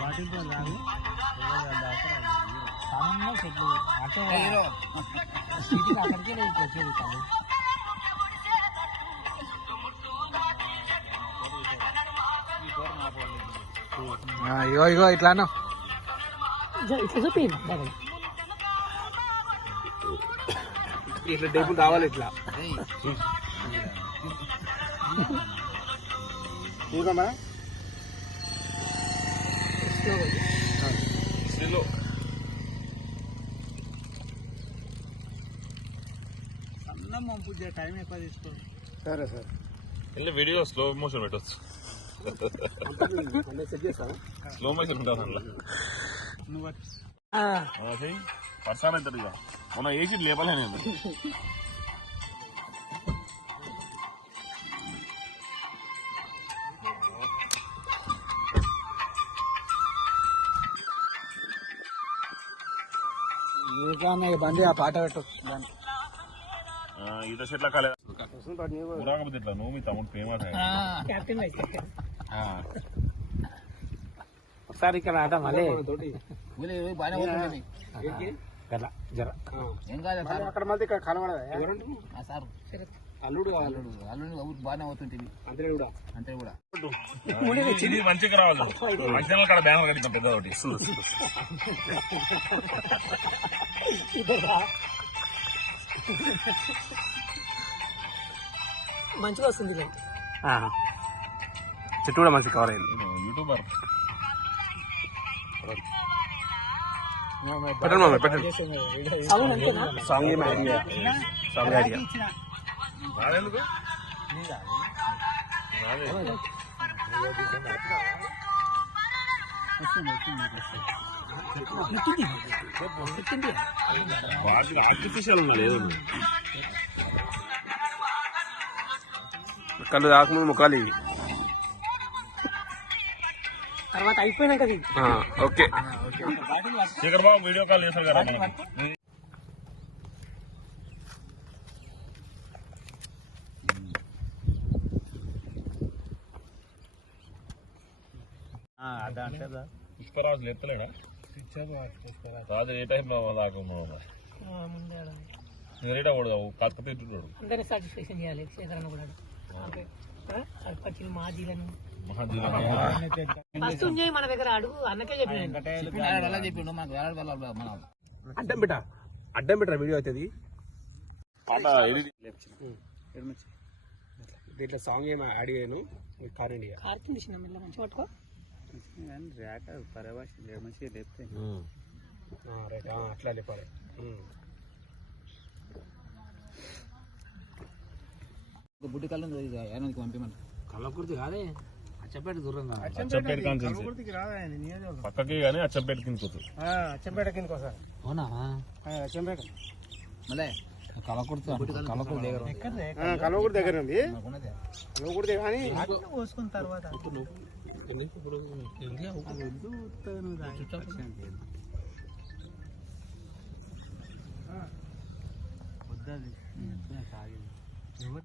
బాటిల్తో రాదు సామాన్యంగా చెట్లు ఆటో అక్కడికే లేదు వచ్చేది కాదు. ఇగో ఇగో ఇట్లాను ఇట్లా చూపి ఇట్లా టేబుల్ రావాలి ఇట్లా చూడమ్మా అన్నం పంపు టైం ఎక్కువ తీసుకోండి. సరే సరే వీడియో స్లో మోషన్ పెట్టచ్చు. స్లో మోషన్ ఉంటుంది అందులో పర్సన్ అవుతుంది ఇక మొన్న వేసి లేపలే నేను. బండి ఆ పాట పెట్టు ఈత చెట్ల కాలేదు కాకపోతే ఇట్లా నువ్వు మీ తమ్ముడు ఫేమస్ ఒకసారి ఇక్కడ ఆట మళ్ళీ అక్కడ మళ్ళీ ఇక్కడ కనబడదా అల్లుడు అల్లుడు అల్లుడు బాగానే అవుతుంటుంది అంతే కూడా అంతే కూడా ఇది మంచిగా రావాలి. మధ్యలో అక్కడ బ్యానర్ కట్టించాం పెద్ద ఒకటి. మంచిగా వస్తుంది చెట్టు కూడా మంచి కవర్ అయింది. యూట్యూబర్ పెట్టండి మమ్మీ పెట్టండి సాంగ్ సాంగ్ ఐడియా రాలేందుకు వాటికి ఆర్టిఫిషియల్ ఉందా లేదు. కళ్ళు రాకముందు ముఖాలు ఇవి తర్వాత అయిపోయినాక ఓకే. శేఖర్ బాబు వీడియో కాల్ చేశారు కదా. పుష్పరాజు ఎత్తలేడా రాజు ఏ టైంలో దాకున్నాడు రేటా కూడా కాకపోతే తింటున్నాడు. అందరినీ సాటిస్ఫాక్షన్ చేయాలి. శేఖరన్న కూడా మాజీలను మన దగ్గర అడుగు అన్నకే చెప్పిండు. అడ్డం పెట్ట అడ్డం పెట్టరా వీడియో అవుతుంది. దీంట్లో సాంగ్ ఏమో యాడ్ చేయను. కార్ ఇండియా మంచి పట్టుకో అట్లా లేపాలి. బుడ్డి కళ్ళు పంపిమంట కళ్ళకుర్తి కాదే అచ్చంపేట దూరం పక్కకి కానీ అచ్చంపేట కిందకు అచ్చంపేట కిందకు వస్తారు. అవునా అచ్చంపేట మళ్ళీ కలకుర్తి కలవకూరు దగ్గర ఉంది. కలవకూరు కానీ పోసుకున్న తర్వాత వద్దు